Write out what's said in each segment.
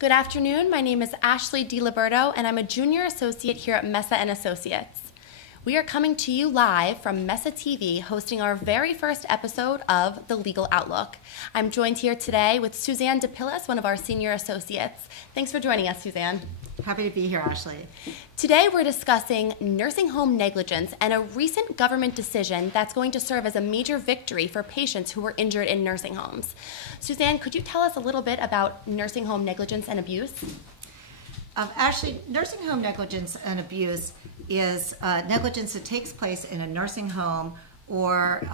Good afternoon. My name is Ashely DiLiberto, and I'm a junior associate here at Messa and Associates. We are coming to you live from MessaTV, hosting our very first episode of The Legal Outlook. I'm joined here today with Suzanne dePillis, one of our senior associates. Thanks for joining us, Suzanne. Happy to be here, Ashley. Today we're discussing nursing home negligence and a recent government decision that's going to serve as a major victory for patients who were injured in nursing homes. Suzanne, could you tell us a little bit about nursing home negligence and abuse? Ashley, nursing home negligence and abuse is negligence that takes place in a nursing home or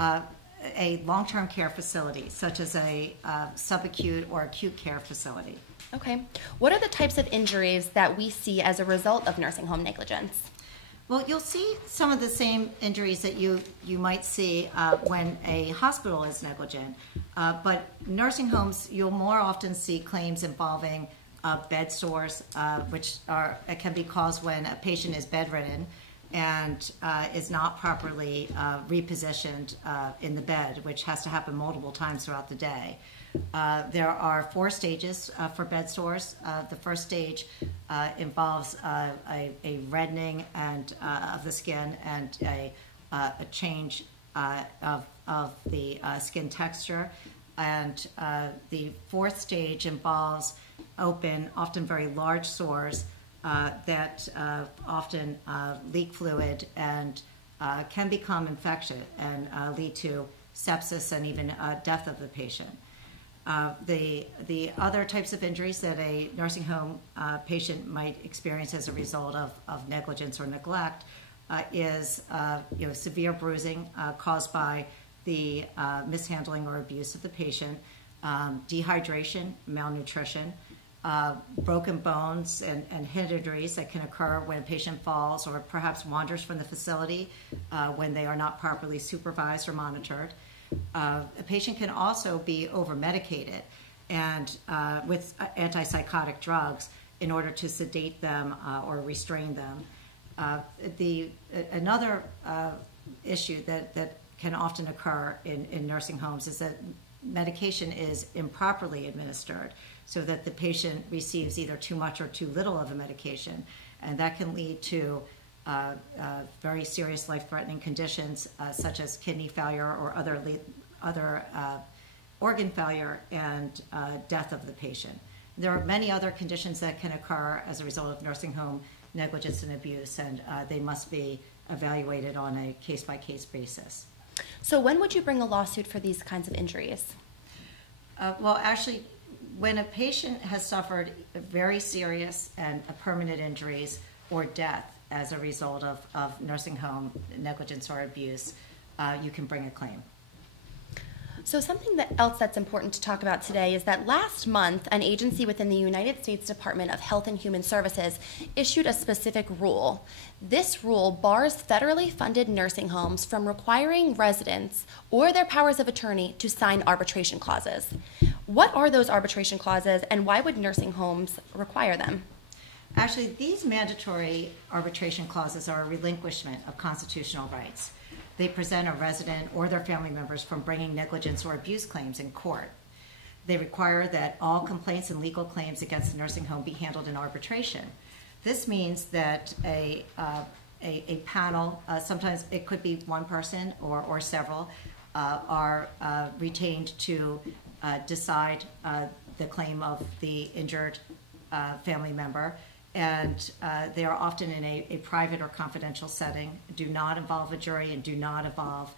a long-term care facility, such as a subacute or acute care facility. Okay. What are the types of injuries that we see as a result of nursing home negligence? Well, you'll see some of the same injuries that you might see when a hospital is negligent, but nursing homes, you'll more often see claims involving bed sores, which can be caused when a patient is bedridden and is not properly repositioned in the bed, which has to happen multiple times throughout the day. There are 4 stages for bed sores. The first stage involves a reddening of the skin and a change of the skin texture. And the 4th stage involves open, often very large sores that often leak fluid and can become infectious and lead to sepsis and even death of the patient. The other types of injuries that a nursing home patient might experience as a result of negligence or neglect is severe bruising caused by the mishandling or abuse of the patient, dehydration, malnutrition, broken bones and head injuries that can occur when a patient falls or perhaps wanders from the facility when they are not properly supervised or monitored. A patient can also be over-medicated and with antipsychotic drugs in order to sedate them or restrain them. Another issue that can often occur in nursing homes is that medication is improperly administered so that the patient receives either too much or too little of a medication, and that can lead to very serious life-threatening conditions such as kidney failure or other organ failure and death of the patient. There are many other conditions that can occur as a result of nursing home negligence and abuse, and they must be evaluated on a case-by-case basis. So when would you bring a lawsuit for these kinds of injuries? Well, actually, when a patient has suffered very serious and permanent injuries or death as a result of nursing home negligence or abuse, you can bring a claim. So something else that's important to talk about today is that last month, an agency within the United States Department of Health and Human Services issued a specific rule. This rule bars federally funded nursing homes from requiring residents or their powers of attorney to sign arbitration clauses. What are those arbitration clauses, and why would nursing homes require them? Actually, these mandatory arbitration clauses are a relinquishment of constitutional rights. They prevent a resident or their family members from bringing negligence or abuse claims in court. They require that all complaints and legal claims against the nursing home be handled in arbitration. This means that a panel, sometimes it could be one person or several, are retained to decide the claim of the injured family member. And they are often in a private or confidential setting, do not involve a jury, and do not involve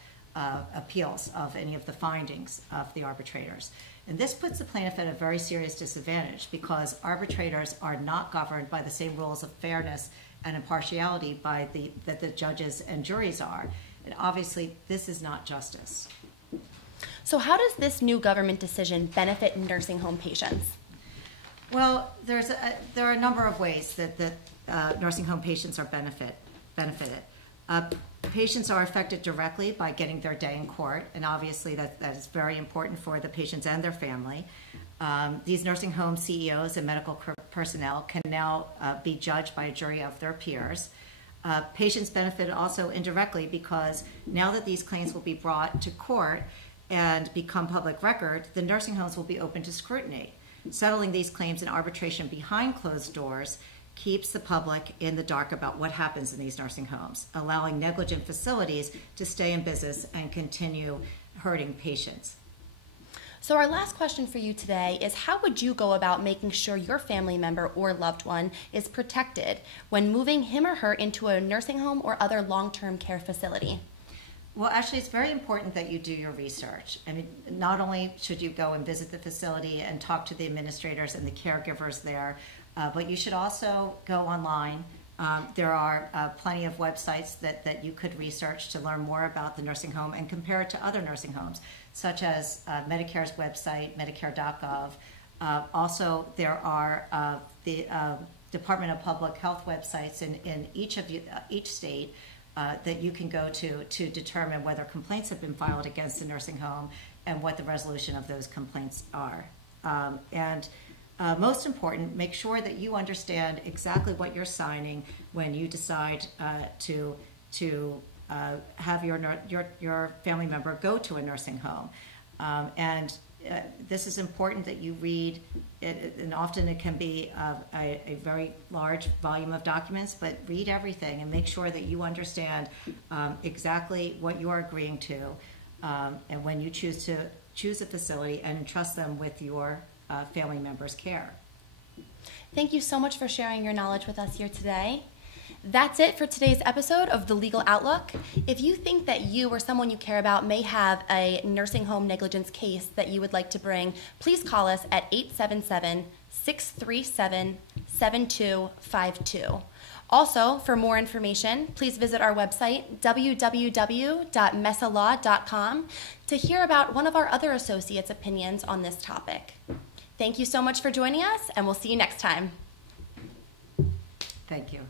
appeals of any of the findings of the arbitrators. And this puts the plaintiff at a very serious disadvantage because arbitrators are not governed by the same rules of fairness and impartiality that the judges and juries are. And obviously, this is not justice. So how does this new government decision benefit nursing home patients? Well, there are a number of ways that nursing home patients are benefited. Patients are affected directly by getting their day in court, and obviously that is very important for the patients and their family. These nursing home CEOs and medical personnel can now be judged by a jury of their peers. Patients benefit also indirectly because now that these claims will be brought to court and become public record, the nursing homes will be open to scrutiny. Settling these claims in arbitration behind closed doors keeps the public in the dark about what happens in these nursing homes, allowing negligent facilities to stay in business and continue hurting patients. So our last question for you today is, how would you go about making sure your family member or loved one is protected when moving him or her into a nursing home or other long-term care facility? Well, actually, it's very important that you do your research. I mean, not only should you go and visit the facility and talk to the administrators and the caregivers there, but you should also go online. There are plenty of websites that you could research to learn more about the nursing home and compare it to other nursing homes, such as Medicare's website, medicare.gov. Also, there are the Department of Public Health websites in each state that you can go to determine whether complaints have been filed against the nursing home and what the resolution of those complaints are. Most important, make sure that you understand exactly what you're signing when you decide to have your family member go to a nursing home. This is important that you read it, and often it can be a very large volume of documents, but read everything and make sure that you understand exactly what you are agreeing to, and when you choose a facility and entrust them with your family member's care. Thank you so much for sharing your knowledge with us here today. That's it for today's episode of The Legal Outlook. If you think that you or someone you care about may have a nursing home negligence case that you would like to bring, please call us at 877-637-7252. Also, for more information, please visit our website, www.messalaw.com, to hear about one of our other associates' opinions on this topic. Thank you so much for joining us, and we'll see you next time. Thank you.